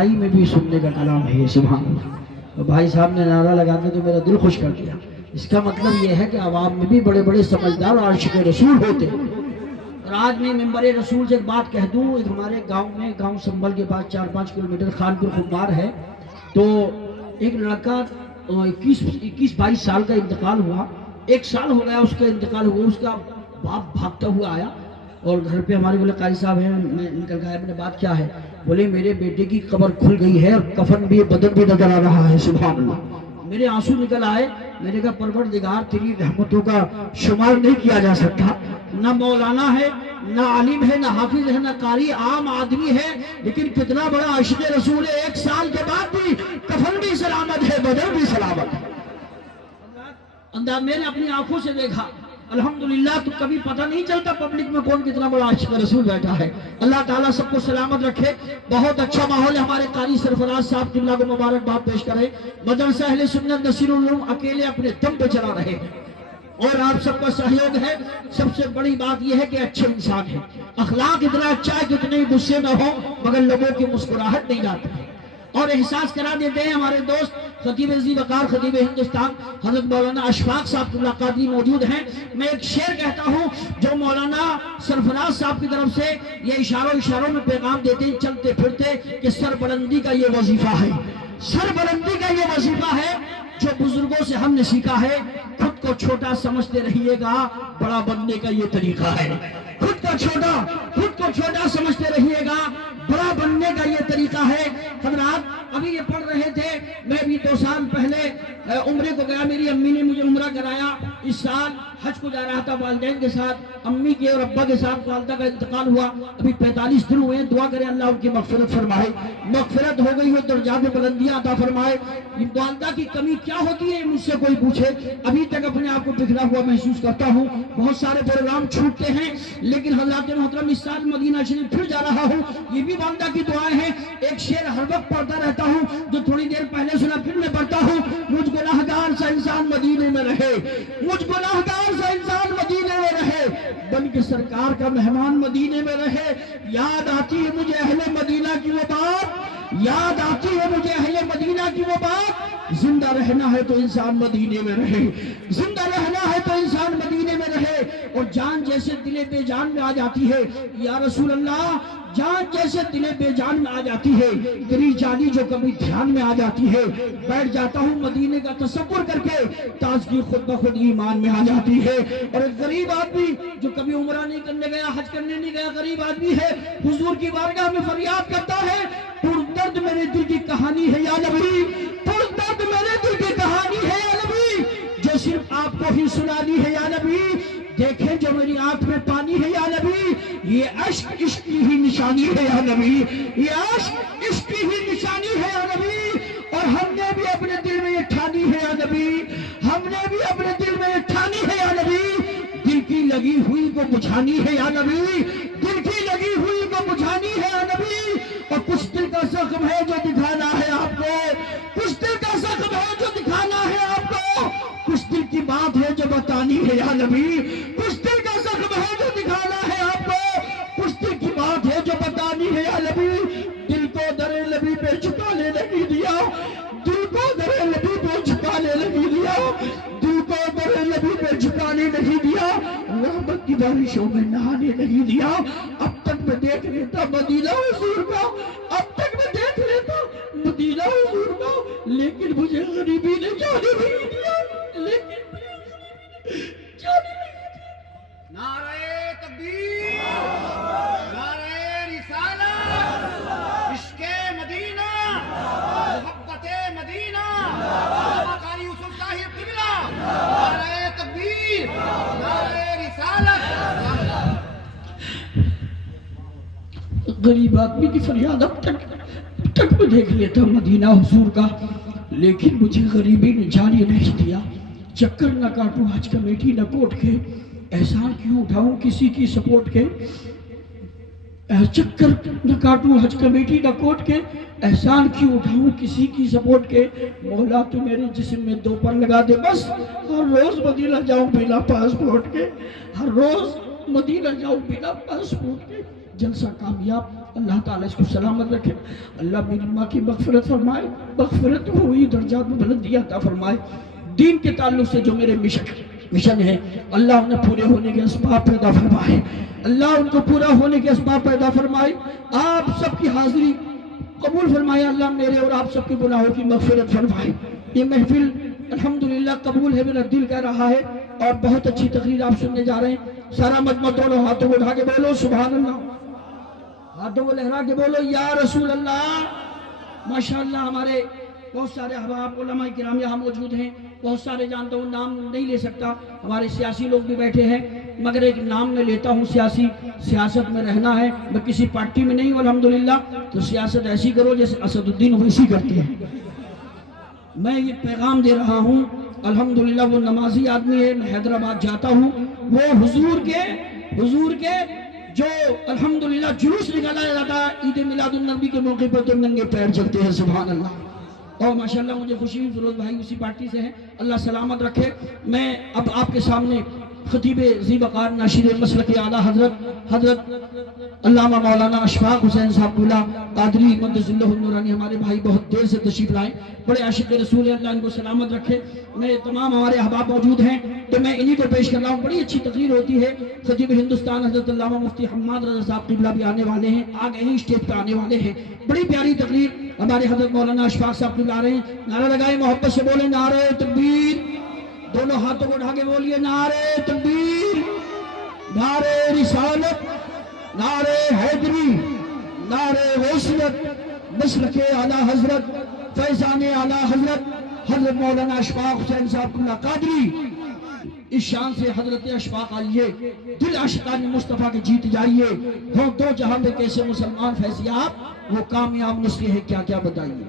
भाई में भी सुनने का कलाम है ये, सुभान अल्लाह। तो भाई साहब ने नारा लगा के तो मेरा दिल खुश कर दिया। इसका मतलब ये है कि आवाम में भी बड़े बड़े समझदार और आशिक रसूल होते हैं। और आज मैं मिंबर रसूल से एक बात कह दूं, एक हमारे गांव में, गांव संभल के पास 4-5 किलोमीटर खानपुर खुमार है, तो एक लड़का 21-22 साल का इंतकाल हुआ। 1 साल हो गया उसका इंतकाल हुआ। उसका बाप भागता हुआ आया और घर पे हमारे बोले कारी साहब हैं, मैं निकल गया, मैंने बात क्या है? बोले मेरे बेटे की कब्र खुल गई है और कफन भी बदन भी नजर आ रहा है। सुभान अल्लाह। मेरे आंसू निकल आए। मैंने कहा परवरदिगार तेरी रहमतों का शुमार नहीं किया जा सकता। ना मौलाना है, ना आलिम है, ना हाफिज है, ना कारी, आम आदमी है, लेकिन कितना बड़ा आशिक रसूल है। 1 साल के बाद भी कफन भी सलामत है, बदन भी सलामत है। अंदाज मैंने अपनी आंखों से देखा। अल्हम्दुलिल्लाह। तो कभी पता नहीं चलता पब्लिक में कौन कितना बड़ा आशिक रसूल बैठा है। अल्लाह ताला सबको सलामत रखे। बहुत अच्छा माहौल है। हमारे कारी सरफराज साहब किल्ला को मुबारकबाद पेश करें। मदरसा अहले सुन्नत नसीरुल उलूम अकेले अपने दम पे चला रहे हैं और आप सबका सहयोग है। सबसे बड़ी बात यह है कि अच्छे इंसान है, अखलाक इतना अच्छा है कि इतने गुस्से में हो मगर लोगों की मुस्कुराहट नहीं जाती है। और एहसास करा देते हैं हमारे दोस्त खतीब इज़्ज़ी वक़ार खतीब हिंदुस्तान हज़रत मौलाना अशफाक साहब कुल्ला कादरी मौजूद हैं। मैं एक शेर कहता हूँ जो मौलाना सरफराज साहब की तरफ से ये इशारों में पैगाम देते हैं चलते फिरते कि सरबलंदी का ये वजीफा है, सरबलंदी का ये वजीफा है जो बुजुर्गों से हमने सीखा है। खुद को छोटा समझते रहिएगा, बड़ा बनने का ये तरीका है। खुद को छोटा समझते रहिएगा, बड़ा बनने का ये तरीका है। हज़रात अभी ये पढ़ रहे थे, मैं भी 2 साल पहले उम्रे को गया। मेरी अम्मी ने मुझे उम्रा कराया। इस साल हज को जा रहा था वालिदैन के साथ, अम्मी के और अब्बा के साथ। वालिदा का इंतकाल हुआ, अभी 45 दिन हुए हैं। दुआ करें अल्लाह उनकी मग़फ़िरत फरमाए, मग़फ़िरत हो गई हो, दर्जात में बुलंदियां अता फरमाए। वालिदा की कमी क्या होती है मुझसे कोई पूछे, अभी तक अपने आप को बिखरा हुआ महसूस करता हूँ। बहुत सारे प्रोग्राम छूटते हैं, लेकिन हज़रात मोहतरम इस साल मदीना शरीफ फिर जा रहा हूँ। ये भी वालिदा की दुआएं हैं। एक शेर हर वक्त पढ़ता रहता हूँ जो थोड़ी देर पहले सुना, फिर मैं पढ़ता हूँ। मुझ गुनाहगार सा इंसान मदीने में रहे, मुझ गुनाहगार सा इंसान मदीने में रहे, बन के सरकार का मेहमान मदीने में रहे। याद आती है मुझे अहले मदीना की वो बात, याद आती है मुझे अहले मदीना की वो बात। जिंदा रहना है तो इंसान मदीने में रहे, जिंदा रहना है तो इंसान मदीने में रहे। और जान जैसे दिले बेजान में आ जाती है, या रसूल अल्लाह, जान जैसे दिले बेजान में आ जाती है, तेरी जानी जो कभी ध्यान में आ जाती है। बैठ जाता हूँ मदीने का तसव्वुर करके, ताज़गी खुद ब खुद ईमान में आ जाती है। और एक गरीब आदमी जो कभी उम्रा नहीं करने गया, हज करने नहीं गया, गरीब आदमी है, हुजूर की बारगाह में फरियाद करता है, पुरदर्द मेरे दिल की कहानी है या नबी, पुरदर्द मेरे दिल की कहानी है या नबी, जो सिर्फ आपको ही सुनानी है या नबी। देखें जो मेरी आंख में पानी है या नबी, ये अश्क इश्क की ही निशानी है या नबी, ये अश्क इश्क की ही निशानी है या नबी। और हमने भी अपने दिल में ये ठानी है या नबी, हमने भी अपने दिल में ये ठानी है या नबी, दिल की लगी हुई को बुझानी है या नबी, दिल की लगी हुई को बुझानी है या नबी। और कुछ दिल का जख्म है जो दिखाना है आपको, कुछ दिल का जख्म है जो दिखाना है आपको, कुछ दिल की बात है जो बतानी है या नबी, कुछ दिल का जख्म है जो दिखाना है आपको, कुछ दिल की बात है जो बतानी है या नबी। दिल को दरे नबी पे झुकाने नहीं दिया, दिल को दरे नबी पे झुकाने नहीं दिया, दिल को दरे नबी पे झुकाने नहीं दिया, रहमत की बारिशों में नहाने नहीं दिया। अब तक मैं देख लेता मदीना हुजूर का, अब तक मैं देख लेता मदीना हुजूर का, लेकिन मुझे गरीबी ने जाने नहीं दिया, लेकिन जाने नहीं दिया। नारे तकबीर, नारे रिसालत, इश्क़े मदीना, मोहब्बते मदीना, बाबा कारी यूसुफ साहिब क़िबला, नारे तकबीर, नारे रिसालत। गरीब आदमी की फरियाद अब तक मैं देख लेता मदीना हुजूर का, लेकिन मुझे गरीबी ने जाने नहीं दिया। चक्कर न काटूं हज कमेटी न कोट के, एहसान क्यों उठाऊं किसी की सपोर्ट के, चक्कर न काटूं हज कमेटी न कोट के, एहसान क्यों उठाऊं किसी की सपोर्ट के। मौला तू मेरे जिस्म में 2 पर लगा दे बस, हर रोज मदीना जाऊं बिना पासपोर्ट के, हर रोज मदीना जाऊं बिना पासपोर्ट के। جلسہ کامیاب، اللہ تعالیٰ اس کو سلامت رکھے، اللہ میری ماں کی مغفرت فرمائے، مغفرت ہوئی درجات میں بلندی عطا فرمائے، دین کے تعلق سے جو میرے مشن ہے اللہ انہیں پورے ہونے کے اسباب پیدا فرمائے، اللہ ان کو پورا ہونے کے اسباب پیدا فرمائے، آپ سب کی حاضری قبول فرمائے، اللہ میرے اور آپ سب کے گناہوں کی مغفرت فرمائے۔ یہ محفل الحمدللہ قبول ہے، میرا دل کہہ رہا ہے، اور بہت اچھی تقریر آپ سننے جا رہے ہیں۔ سارا مجمع دونوں ہاتھوں کو اٹھا کے بولو سبحان اللہ، ہاتھوں کو لہرا کے بولو یا رسول اللہ۔ ماشاءاللہ ہمارے بہت سارے احباب علماء کرام یہاں موجود ہیں، بہت سارے جانتا ہوں، نام نہیں لے سکتا، ہمارے سیاسی لوگ بھی بیٹھے ہیں، مگر ایک نام میں لیتا ہوں، سیاست میں رہنا ہے، میں کسی پارٹی میں نہیں ہوں الحمدللہ، تو سیاست ایسی کرو جیسے اسد الدین اویسی کرتے ہیں۔ میں یہ پیغام دے رہا ہوں، الحمدللہ وہ نمازی آدمی ہے، میں حیدرآباد جاتا ہوں، وہ حضور کے جو الحمدللہ جلوس نکالا جاتا ہے عید میلاد النبی کے موقع پر، تو ننگے پیر چلتے ہیں سبحان اللہ۔ اور ماشاءاللہ مجھے خوشی ہوئی، فیروز بھائی اسی پارٹی سے ہیں، اللہ سلامت رکھے۔ میں اب آپ کے سامنے خطیب ذی وقار ناشر مسلک اعلیٰ حضرت علامہ مولانا اشفاق حسین صاحب اللہ قادری قدس اللہ النورانی، ہمارے بھائی بہت دیر سے تشریف لائے، بڑے عاشق رسول ہیں، اللہ ان کو سلامت رکھے۔ میں تمام ہمارے احباب موجود ہیں تو میں انہی کو پیش کر رہا ہوں، بڑی اچھی تقریر ہوتی ہے۔ خطیب ہندوستان حضرت علامہ مفتی حماد رضا صاحب قبلہ بھی آنے والے ہیں، آگے ہی اسٹیج پہ آنے والے ہیں، بڑی پیاری تقریر ہمارے حضرت مولانا اشفاق صاحب قبلہ آ رہے ہیں۔ نعرہ لگائے، محبت سے بولیں نعرہ تکبیر، دونوں ہاتھوں کو اٹھا کے بولیے نعرہ تکبیر، نعرہ رسالت، نعرہ حیدری، نعرہ غوثیت، مسلک اعلیٰ حضرت، فیضان اعلیٰ حضرت حضرت مولانا اشفاق حسین صاحب اللہ قادری۔ اس شان سے حضرت اشفاق آئیے، دل عاشقان مصطفیٰ کے جیت جائیے، ہو دو جہاں میں کیسے مسلمان فیضیاب، وہ کامیاب نسخے ہیں کیا کیا بتائیے۔